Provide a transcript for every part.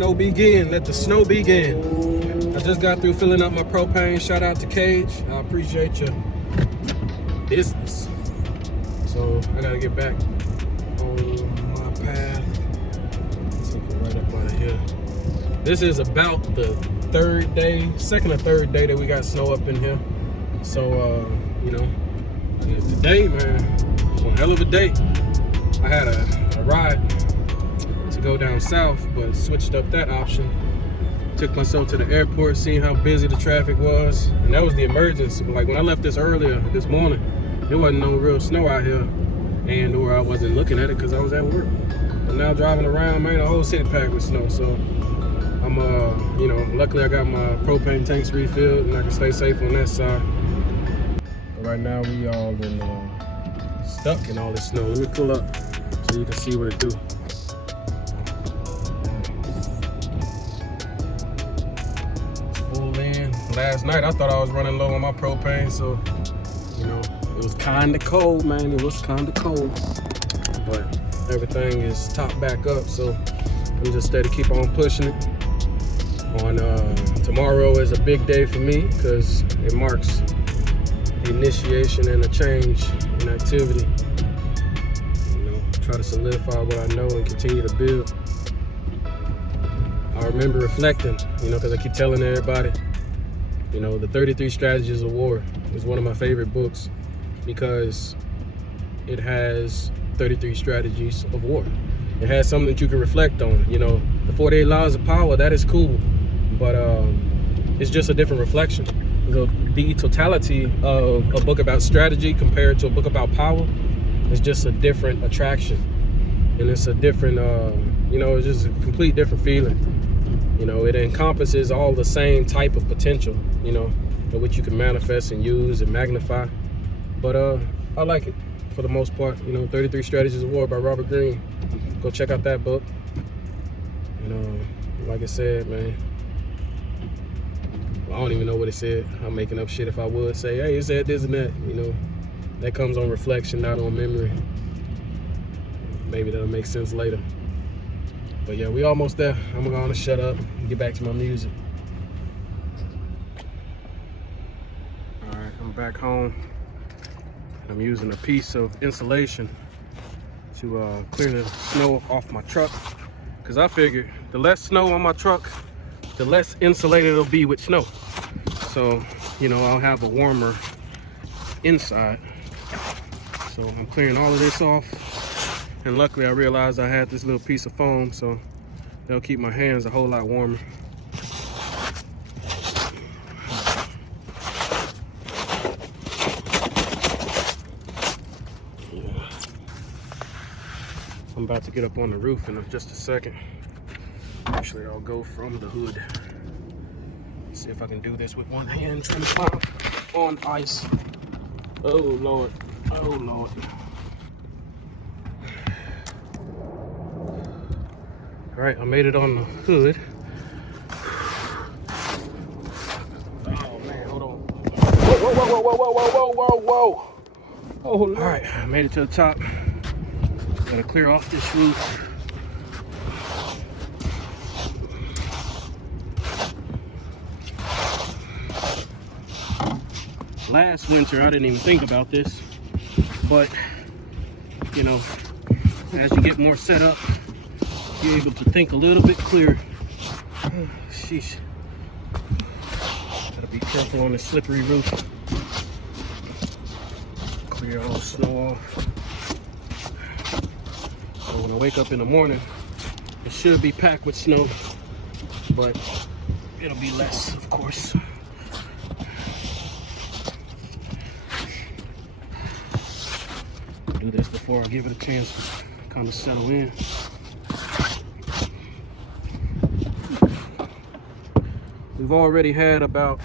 snow begin. Let the snow begin. I just got through filling up my propane. Shout out to Cage. I appreciate your business. So I gotta get back on my path. Take it right up out of here. This is about the second or third day that we got snow up in here. So you know, today, man, one hell of a day. I had a ride to go down south, but switched up that option. Took myself to the airport, seeing how busy the traffic was, and that was the emergency. Like when I left this earlier this morning, there wasn't no real snow out here, and or I wasn't looking at it because I was at work. But now driving around, man, the whole city packed with snow. So I'm, you know, luckily I got my propane tanks refilled, and I can stay safe on that side. But right now we all in stuck in all this snow. Let me pull up so you can see what it do. Full in. Last night I thought I was running low on my propane, so you know it was kind of cold, man. It was kind of cold, but everything is topped back up, so I'm just steady keep on pushing it. On tomorrow is a big day for me because it marks the initiation and a change in activity. You know, try to solidify what I know and continue to build. I remember reflecting, you know, because I keep telling everybody, you know, the 33 Strategies of War is one of my favorite books because it has 33 strategies of war. It has something that you can reflect on. You know, the 48 Laws of Power, that is cool, but it's just a different reflection. The totality of a book about strategy compared to a book about power is just a different attraction, and it's a different you know, it's just a complete different feeling. You know, it encompasses all the same type of potential, you know, which you can manifest and use and magnify. But I like it for the most part. You know, 33 Strategies of War by Robert Greene. Go check out that book. And like I said, man, I don't even know what it said. I'm making up shit if I would say, hey, it said this and that. You know, that comes on reflection, not on memory. Maybe that'll make sense later. But yeah, we almost there. I'm gonna shut up and get back to my music. All right, I'm back home. I'm using a piece of insulation to clear the snow off my truck, because I figured the less snow on my truck, the less insulated it'll be with snow. So, you know, I'll have a warmer inside. So I'm clearing all of this off, and luckily I realized I had this little piece of foam, so that'll keep my hands a whole lot warmer. I'm about to get up on the roof in just a second. Actually, I'll go from the hood. See if I can do this with one hand, trying to climb on ice. Oh Lord, oh Lord. All right, I made it on the hood. Oh man, hold on. Whoa, whoa, whoa, whoa, whoa, whoa, whoa, whoa. Oh Lord. All right, I made it to the top. Gotta clear off this roof. Last winter, I didn't even think about this, but you know, as you get more set up, you're able to think a little bit clearer. Sheesh. Gotta be careful on the slippery roof. Clear all the snow off. So when I wake up in the morning, it should be packed with snow, but it'll be less, of course. Do this before I give it a chance to kind of settle in. We've already had about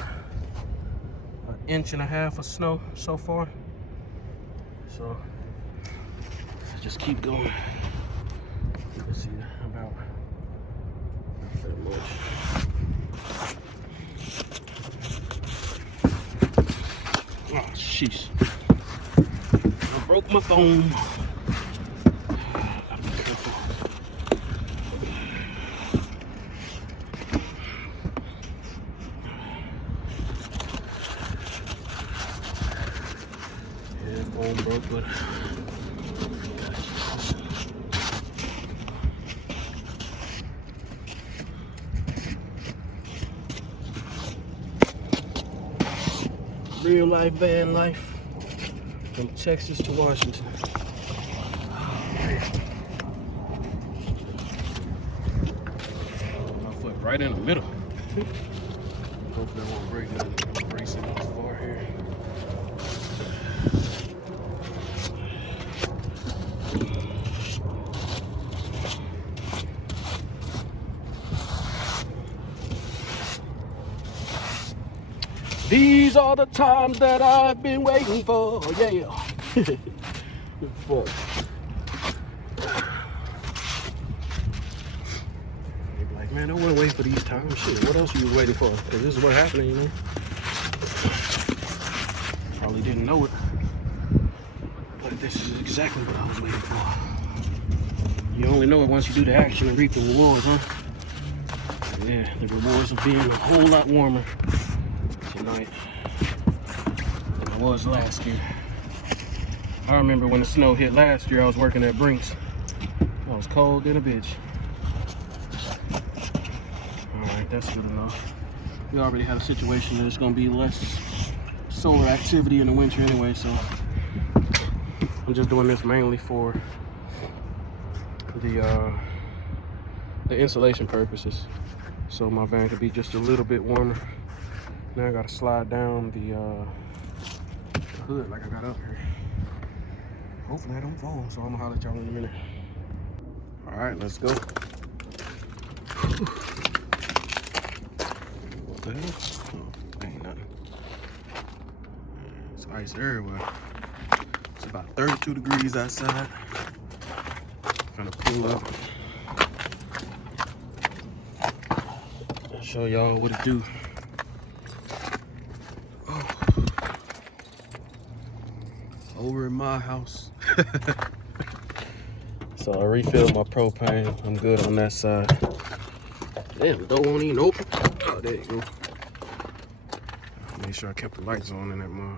1.5 inches of snow so far, so let's just keep going. Let's see, about that much. Oh, sheesh. I broke my phone. Gotta be careful. phone broke, but real life van life from Texas to Washington. My foot right in the middle. Hopefully I won't break it. I'm bracing this far here. These are the times that I've been waiting for. Yeah. Fuck. They be like, man, I wouldn't wait for these times. Shit, what else you was waiting for? Because this is what happened, you know. Probably didn't know it, but this is exactly what I was waiting for. You only know it once you do the action and reap the rewards, huh? Yeah, the rewards of being a whole lot warmer tonight than it was last year. I remember when the snow hit last year, I was working at Brinks. I was cold than a bitch. Alright, that's good enough. We already had a situation that it's going to be less solar activity in the winter anyway, so I'm just doing this mainly for the insulation purposes, so my van could be just a little bit warmer. Now I gotta slide down the hood like I got up here. Hopefully I don't fall, so I'm gonna holler at y'all in a minute. All right, let's go. What the hell? Oh, ain't nothing. It's ice everywhere. It's about 32 degrees outside. Gonna pull up. I'll show y'all what it do. Oh. Over in my house. So I refilled my propane. I'm good on that side. Damn, the door won't even open. Oh, there you go. Make sure I kept the lights on in that mug.